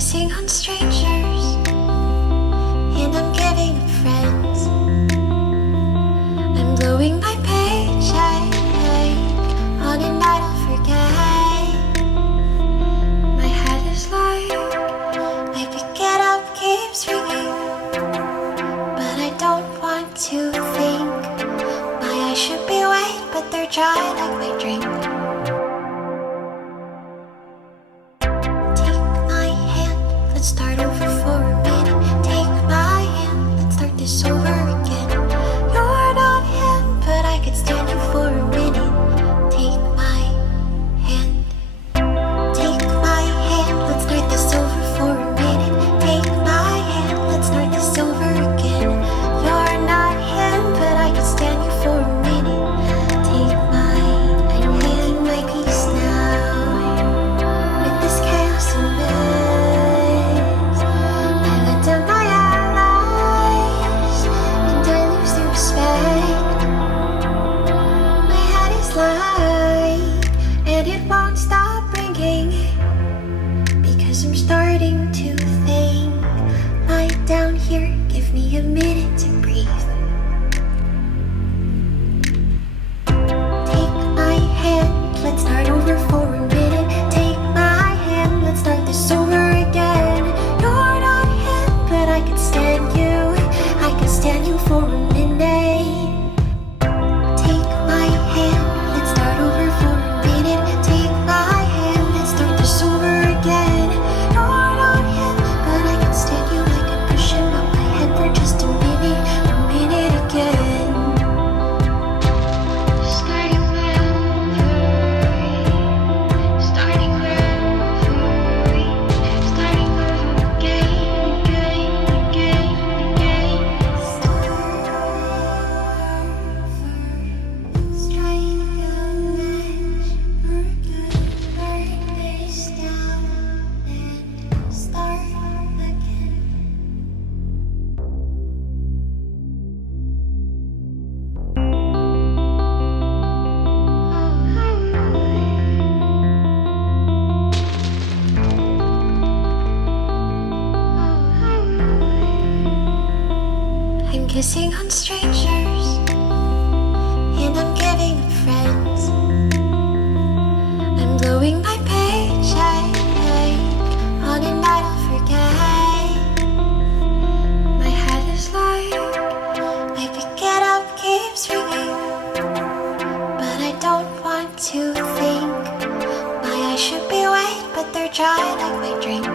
kissing on strangers, and I'm giving up friends. I'm blowing my paycheck on a night I'll forget. My head is like I pick it up, keeps ringing, but I don't want to think. My eyes should be wet, but they're dry like my drink. Let's start over for a minute. Take my hand, let's start this over again. You're not him, but I could stand you for a minute. Take my hand. Take my hand, let's start this over for a minute. Take my hand, let's start this over again. You're not him, but I could stand you for a minute. Take my hand. I'm making my peace now with this chaos and mess. I let down my allies, and I lose their respect. My head is light, and it won't stop ringing, because I'm starting to think. Lie down here, give me a minute to breathe. Take my hand, let's start over for a minute. Take my hand, let's start this over again. You're not him, but I can stand you. I can stand you for a minute. Take my hand, let's start over for a minute. Take my hand, let's start this over again. You're not him, but I can stand you. I can push him out my head for just a minute again. Starting wherever, starting wherever, starting over again, again. Strike a match, burn this down, and start again. I'm kissing on strangers, and I'm giving up friends. I'm blowing my paycheck on a night I'll forget. My head is like I pick it up, keeps ringing, but I don't want to think. My eyes should be wet, but they're dry like my drink.